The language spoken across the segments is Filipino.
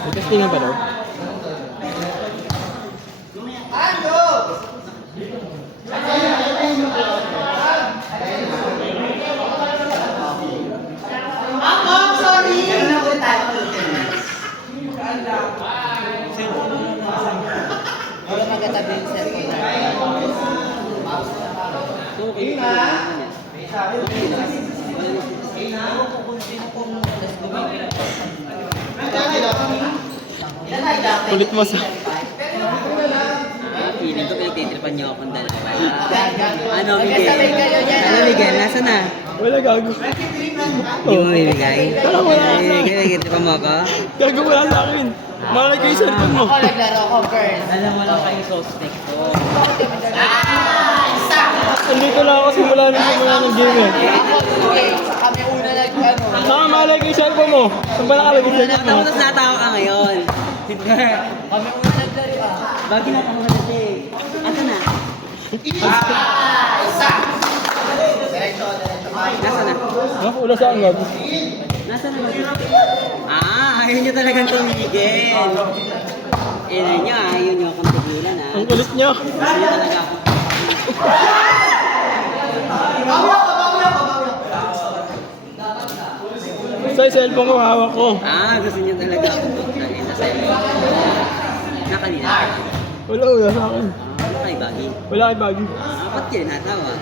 May testingan pa daw. Wala magatabi yung cellphone na. Kulit mo sa... Feeling ko pinagtitripan niyo akong dalawa. Ano, Magkasabay kayo yan. Ano, Miguel? Nasaan na? Wala gago. Hindi mo bibigay? Wala, wala. Pinagtitripan mo ako? Gago wala sa akin. Malay ko yung cellphone mo. Ako naglaro ko first. Alam mo lang kayo suspect ko. Andito lang ako simula ng game eh. Ako, sige. Kami una nag-ano. Nakamalay ko yung cellphone mo. Saan ba nakalagay yung cellphone mo? Tapos natawa ka ngayon. Kami una naglaro ah. Bakit natawa ka kasi? Asa na? Nasa na? Ha? Wala sa angad. Nasa na? Ayaw niyo talagang tumigil. Ayaw niyo akong tigilan ha. Ang kulit nyo. Gusto niyo talaga ako. Sa cellphone ko hawak ko. Gusto niyo talaga ako pagkain sa sa'yo. Nakanina. Wala sa akin. Wala kay Baggy. Wala kay Baggy. Ba't kayo natawa?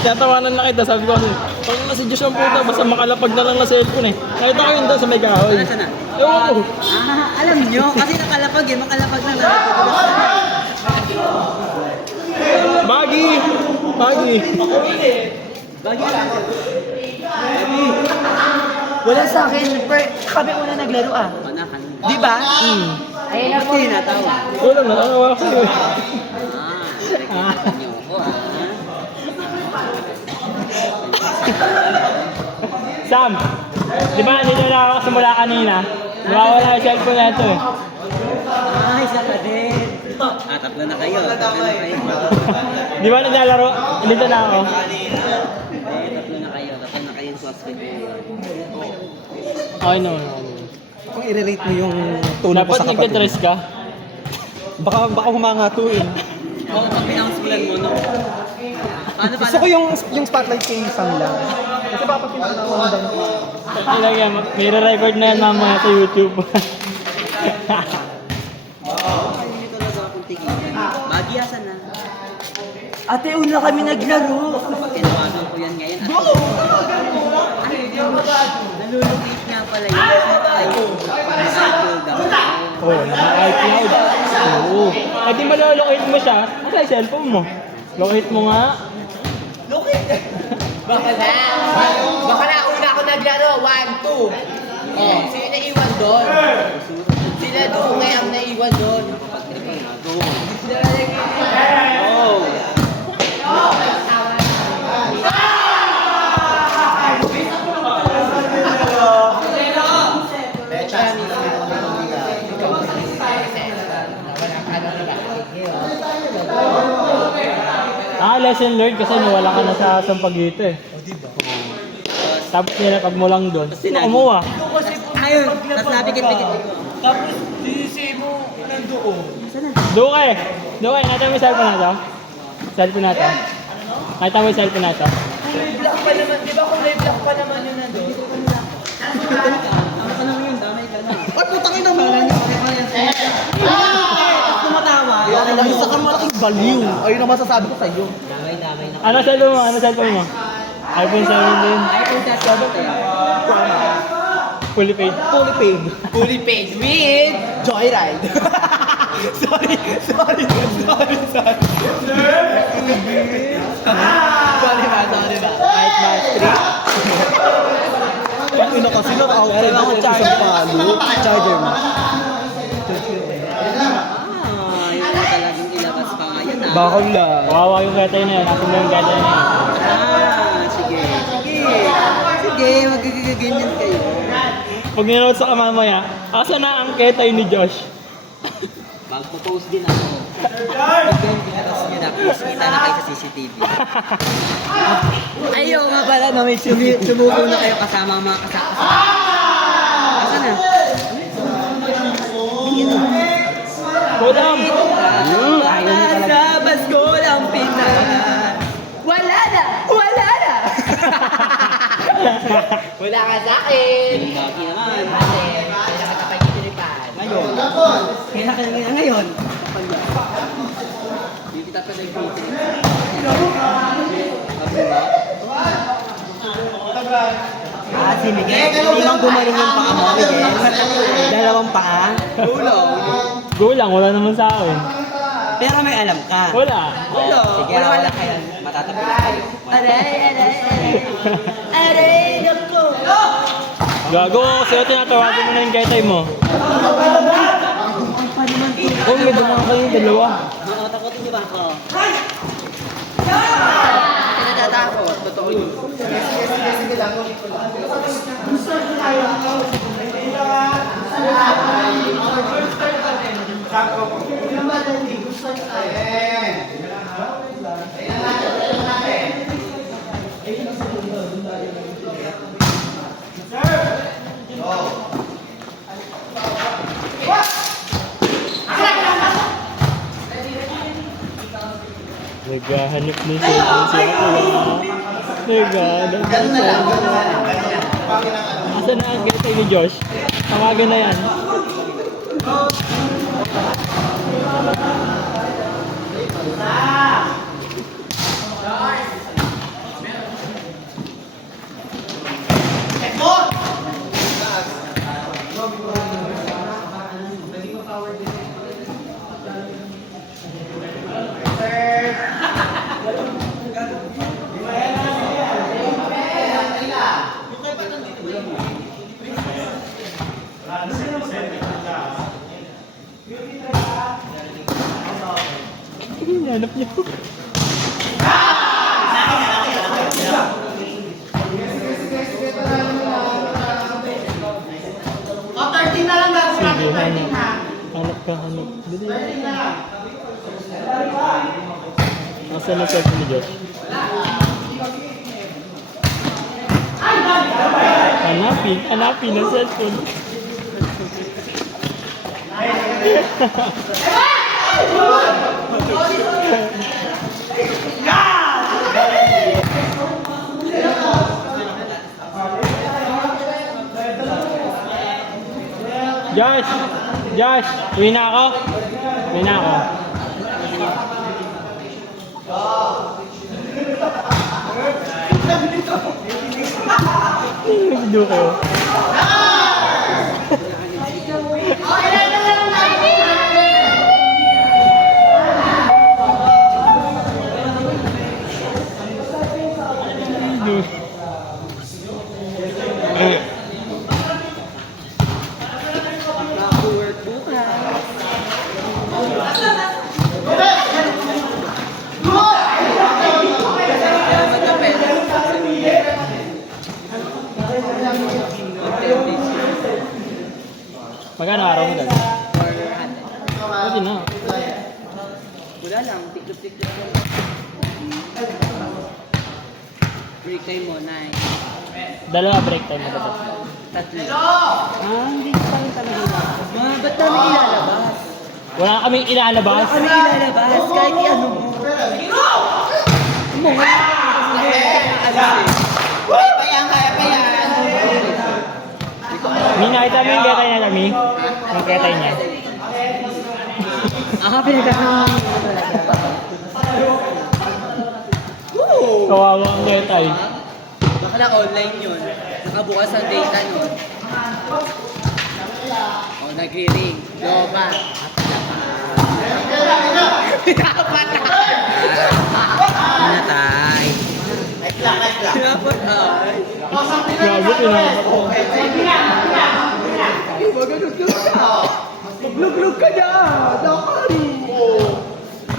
Tatawanan na kita, sabi ko kasi, pag nasa Diyos ang puta, basta makalapag na lang na cellphone eh. Nakita ko yun doon sa may kahoy. Nasa na? Ewan ko. Alam niyo, kasi nakalapag makalapag na lang. Baggy! Baggy! Baggy na. Wala sa akin. Kami una naglaro ah. Panakan. Di ba? Ayun na po. Hindi natawa. Wala na, nakawa ko sa'yo. Pinagtitripan niyo ako Sam! Di ba, nandito na ako simula kanina? Nawawala yung cellphone na ito eh. Isa ka din. Tatlo na kayo. Di ba naglalaro? Nandito na ako. Tatlo na kayo. Tatlo na kayong suspect. Okay no. Kung i-relate mo yung tulong ko Dapat sa kapatid. nagka-dress ka? Baka humangatuin. Pag pinauspulan mo, no? Gusto ko yung spotlight kay Sam lang. Kasi baka pag pinanawa doon. Ilagyan, may re-record na yan mamaya sa YouTube. Hindi talaga akong tigilan. Baggy, asan na? Ate, una kami naglaro. Pag tinawagan ko yan ngayon. Nalulungkit nga pala yun. Oo, naka-iCloud. Oo. At di malolocate mo siya, nasa yung cellphone mo. Locate mo nga. Baka na una ako naglaro. 1, 2. Oh, sino naiwan doon? Sila doon kaya ang naiwan doon. Oh! Lesson learned kasi nawala ka na sa Sampaguito eh. Tapos nilapag mo lang doon. Umuha. Ayun! Tapos napikit-pikit ko. Tapos, sisi mo nandoon. Doon ka eh. Doon ka eh. Nakita mo yung cellphone na to? Cellphone na to? Nakita mo yung cellphone na to? Kulay black pa naman. Di ba kulay black pa naman yun nandoon? Tama ka naman yun, damay ka na. Ay, putang ina mo! Tumatawa. Isa kang malaking baliw. Ayun ang masasabi ko sa'yo. Damay-damay na. Ano cellphone mo? Ano cellphone mo? iPhone 17. iPhone 7 eh. Fully paid. Fully paid. Fully paid with... Joyride. sorry. Sorry ba? Kahit match 3. Ang ina kasi naka-outside ako isang palo. Charger mo. Yun na talagang ilabas pa nga yun ah. Bakal lang. Kawawa yung gatay na yan. Nasa mo yung gatay na yan. Sige. Sige, magagaganyan kayo. Pag nanood sa kamamaya, asa na ang ketay ni Josh? Magpo-post din ako. Tapos nyo na, please, kita na kayo sa CCTV. Ayaw nga pala, no, may sumuko na kayo kasama ang mga kasama. Asa na? Kulam! Ayaw nyo talaga. Sa Basko lang Pinas. Wala na! Wala na! Wala ka sa akin! Lagi naman. Kasi, kailangan ka pag-itiripan. Ngayon. Kailangan na ngayon. Hindi kita pa nag-meeting. Si Miguel. Hindi lang gumaling yung paa mo, Miguel. Dalawang paa. Gulang, wala naman sa akin. Pero may alam ka. Wala. Sige, wala kayo. Matatabi na kayo. Aray, naku! Gago, sa'yo tinatawagan mo na yung ketay mo. Oh, may dumaan kayo yung dalawa. Takotin niyo ba ako? Natatakot, totoo yun. Naghahanap ng cellphone siya ko. Naghahanap ng cellphone. Asa na ang ketay ni Josh? Tawagan na yan. Hinahanap niyo. Sige, hanap. Hanap ka, hanap. Dali. Nasaan na cellphone ni Josh? Hanapin ang cellphone. Josh, uwi na ako. Video kayo. Magkano araw mo doon? 400. Pwede na. Wala lang, tiklop-tiklop lang. Break time mo, 9. Dalawa break time mo dapat. 3. Hindi pa rin talaga ilalabas. Ba't namin ilalabas? Wala kaming ilalabas. Kami ilalabas, kahit i-ano mo. Kaya pa yan. May nakita mo yung ketay na kami? Yung ketay niya. Pinagkakamahan mo talaga. Kawawa ang ketay. Baka lang online yun. Nakabukas ang data nun. O, nag-ring. Loba. Pinatay. Pinapatay. Gago, pinapatay. Magaluglog ka. Magluglog ka na. Nakari.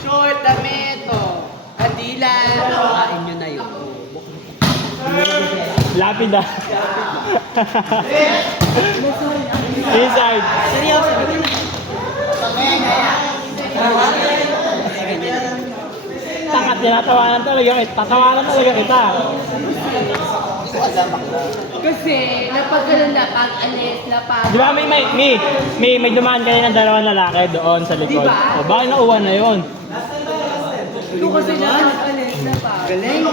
Short na meto. Adilan. Kain nyo na yun. Lapid ah. Inside. Seryoso. tinatawanan talaga kita. Tatawanan talaga kita. Kasi, napagkaroon na pag-alis, Di ba may dumaan kayo ng dalawang lalaki doon sa likod? Diba? O bakit nauwan na yun? Ito kasi na pag-alis na pa. Galing.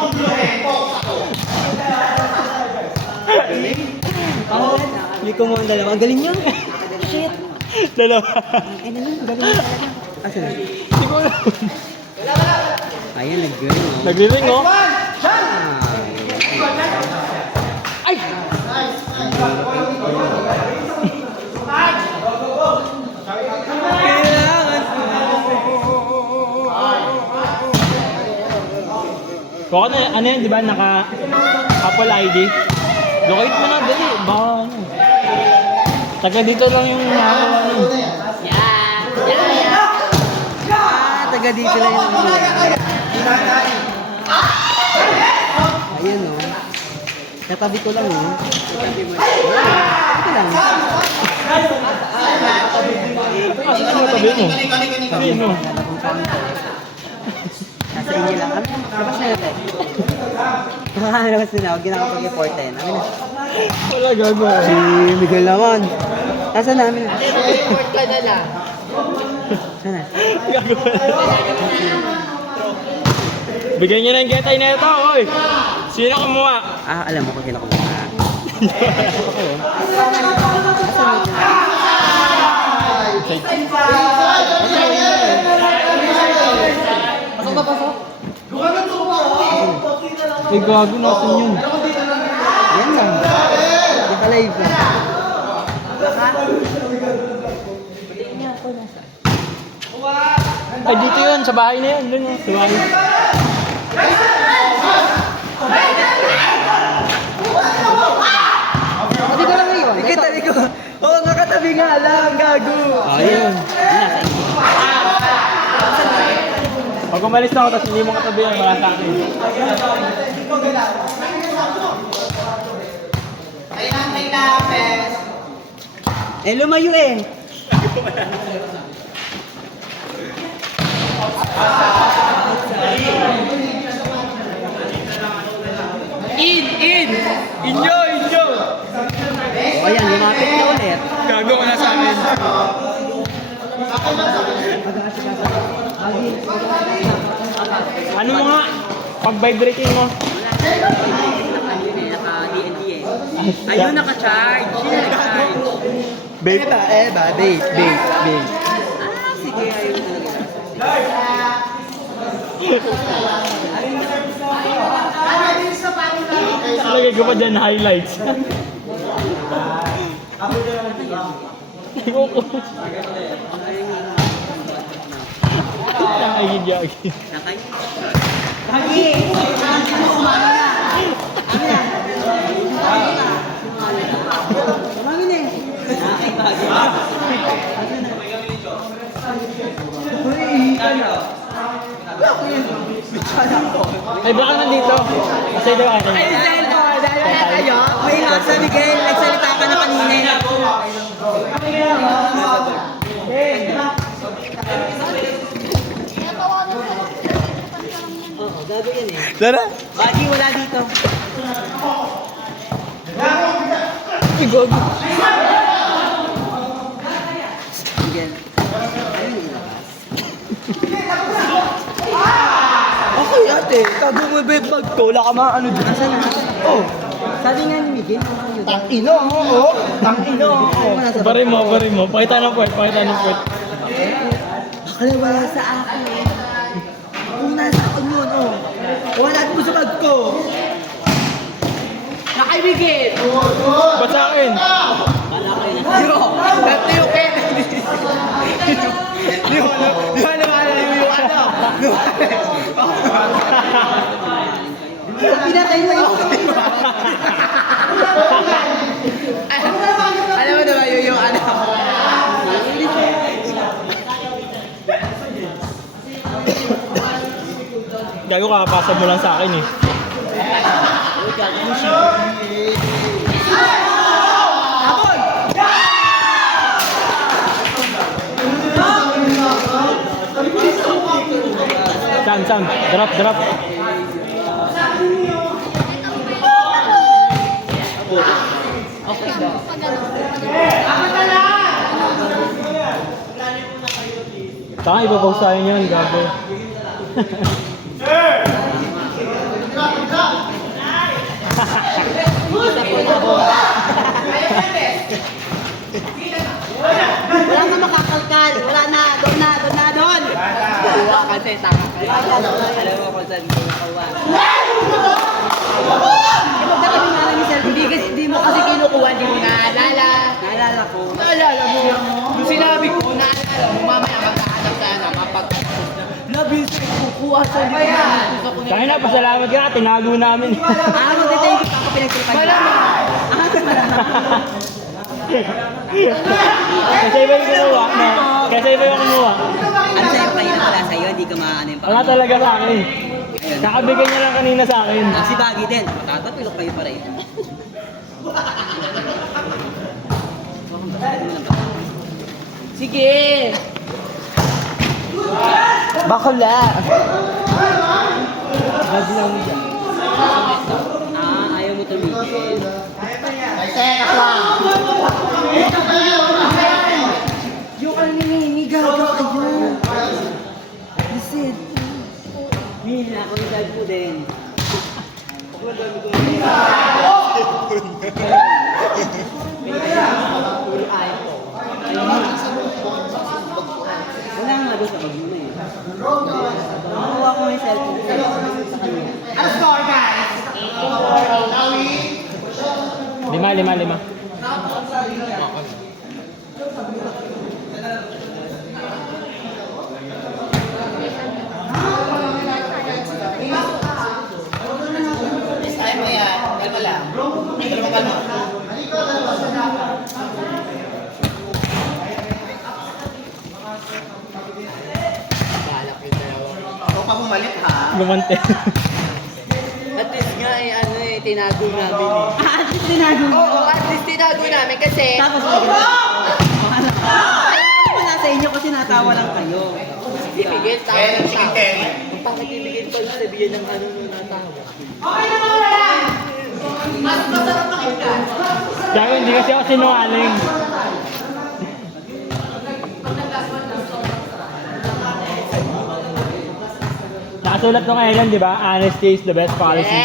Hindi ko mo ang dalawa. Ang galing niya. Shit. Dalawa. Ay na lang, galing niya talaga. Asan? Hindi ko alam. Ayan, nag-galing oh. Nagri-ring oh. Ay! Kung ano yan, di ba? Apple ID. Locate mo na, dali. Baka ano. Taga dito lang yung nakakuha nun. Taga dito lang yung Ayan oh. Katabi ko lang oh. Ito lang. Ano mo tabi mo? Sabihin mo. Nasa inyo lang. Labas na natin. Labas na na. Huwag ginakapag-reportin. Amin na. Wala gago. Si Miguel naman. Nasaan namin? Report ka na lang. Sana? Gago. Bigyan niyo na yung getay na ito, oy! Sino kumuha? Ah, alam mo kung sino ko muna. Pasok na pasok. Ay, gago natin yun. Yan lang. Naka-live lang. Ay, dito yun, sa bahay na yun. Doon yun, sa bahay. Dito lang ngayon. Ikitabi ko. Oo, nakatabi nga lang. Gago. Ayun. Pag umalis na ako, tapos hindi mo katabi yan, wala sa akin. Eh, lumayo eh. Inyo! O yan, lumapit na ulit. Gago ka na sa amin. Ano mo nga? Pag-vibrating mo. Naka-DND eh. Ayun, naka-charge. Sino naka-charge? Babe. Babe. Ah, sige, ayun talaga. Lagay ko pa dyan highlights. Ayoko. Ay, gigi. Tumangin eh. Ay, baka nandito. Kasi daw akin. Ay, dahil po, dahil kayo, may nasa Miguel, nagsalita ka na kanina. Oo, gago yan eh. Tara. Bagi, wala dito. Gago. Miguel. Ayun, ilabas. Okay ate, tago mo ba yung bag ko? Wala ka mga ano dyan. Nasaan na? Oh, Sabi nga ni Miguel, yun. tangino, oo. Tangino, oo. Bari mo. Pakita ng puwet. Akala wala sa akin. Kung nasa akin yun, oh. Wala mo sa bag ko. Nakaibigin! Ba't sa akin? Yo! Dati yung Kennedy! Di mo yung ano? Pinatay mo yun. Alam mo naman yung ano? Gago, kakapasa mo lang sa akin eh. Saan? sound. Drop, drop. Okay daw. Saka ipapost tayo yun, gago. Wala na makakalkal. Wala na. Doon na. Doon na. Doon. Kuha kasi tanga ka. Alam mo kung saan kukuha. Hindi mo kasi kinukuha, hindi mo naalala. Naalala ko. Naalala mo. Yung sinabi ko, naalala mo, mamaya magkahanap sana kapag labis kukuha sa liyan. Kaya na, pasalamat ka, tinago namin. Magte-thank you pa ako pinagtripan. Kasi iba yung kumuha, no? Kasi iba yung kumuha. Ano sa'yo kanina wala sa'yo? Hindi ka maano yung Wala talaga sa akin. Kakabigay niya lang kanina sa akin. Si Baggy din. Matatapilok kayo pa rin. Sige! Bakula. Ayaw mo tumigil. Yung ano ni gaga kayo. Listen. Mila, ako yung dad ko din. Wala nga doon sa bag mo eh. Nakuha ko yung cellphone sa kanya. Ano score, guys? 5. Ay mo yan. Kalma lang. Kalma. Balak yung dalawa. Huwag pa pumalit ha. Gumante. At least nga tinago namin eh. At least tinago mo. Oo, at least tinago namin kasi... Tapos wala sa inyo kasi natawa lang kayo. Si Miguel, tao. Chicken Terry. Bakit si Miguel pa sabihin ng ano nung natawa? Kaya hindi kasi ako sinungaling. Nakasulat ko ngayon, di ba? Honesty is the best policy.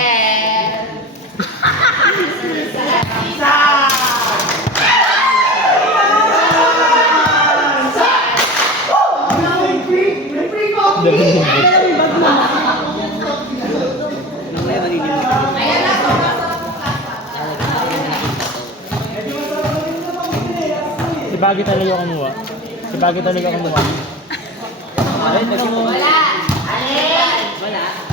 Mamaya malilimutan. Si Baggy talaga kumuha. Si Baggy talaga kumuha. Wala.